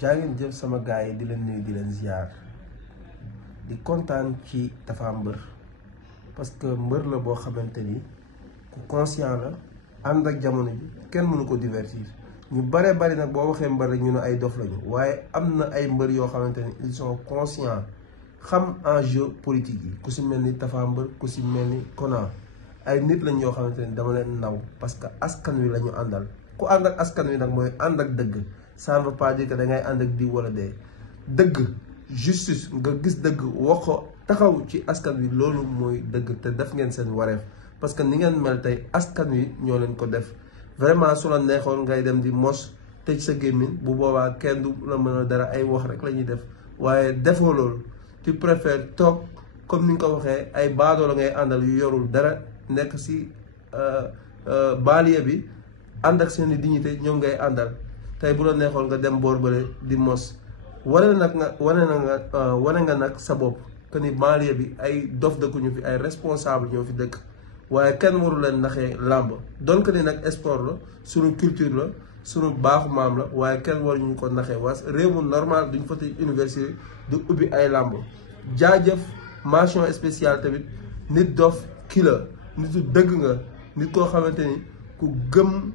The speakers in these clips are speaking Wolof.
jaa ngeen jëf sama gaay yi di leen nuyu di leen ziar di kontaan ci Tapha Mbeur parce que mbër la boo xamante ni ku conscient la ànd ak jamono ji kenn mënu ko divertir ñu bare bari nag boo waxee mbër rek ñu ne ay dof lañu waaye am na ay mbër yoo xamante ni ils sont conscients xam enjeu politique yi ku si mel ni Tapha Mbeur ku si mel ni Kona ay nit lañ yoo xamante ni dama leen naw parce que askan wi la ñu àndal ku ànd ak askan wi nag mooy ànd ak dëgg. Ça ne veut pas dire que da ngay ànd ak di wala dee dëgg justice nga gis dëgg wax ko taxaw ci askan wi loolu mooy dëgg te def ngeen seen wareef parce que ni ngeen mel tey askan wi ñoo leen ko def vraiment su la neexoon ngay dem di mos tëj sa gémmiñ bu boobaa kenn du la mën a dara ay wax rek la ñuy def waaye defoo loolu tu préfères toog comme ni nga ko waxee ay baadoo la ngay àndal yu yorul dara nekk si banlieue bi ànd ak seen i dignité ñoom ngay àndal. tey bu la neexoon nga dem boor bële di mos wane nga nag sa bopp que ni banlieue bi ay dof dëkkuñu fi ay responsable ñoo fi dëkk waaye kenn waru leen naxee làmb donc ni nag sport la suñu culture la suñu baaxu maam la waaye kenn waruñu ko naxee was réew mu normal duñ fa tëj université du ubbi ay làmb jaajëf mention spéciale tamit nit dof kii la nitu dëgg nga nit koo xamante ni ku gëm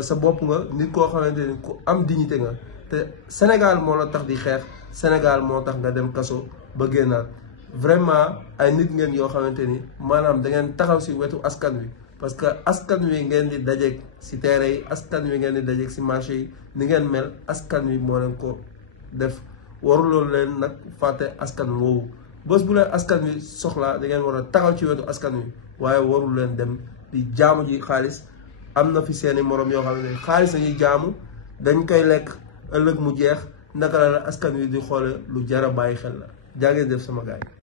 sa bopp nga nit koo xamante ni ku am dignité nga te Sénégal moo la tax di xeex Sénégal moo tax nga dem kaso ba génnaat vraiment ay nit ngeen yoo xamante ni maanaam da ngeen taxaw si wetu askan wi parce que askan wi ngeen di dajeeg si terrain yi askan wi ngeen di dajeeg si marché yi ni ngeen mel askan wi moo leen ko def waruloo leen nag fàtte askan woowu bés bu leen askan wi soxlaa da ngeen war a taxaw ci wetu askan wi waaye warul leen dem di jaamu ji xaalis. am na fi seeni morom yoo xam ne xaalis lañuy jaamu dañ koy lekk ëllëg mu jeex naka la askan wi di xoole lu jar a bàyyi xel la jaa ngeen def sama gaay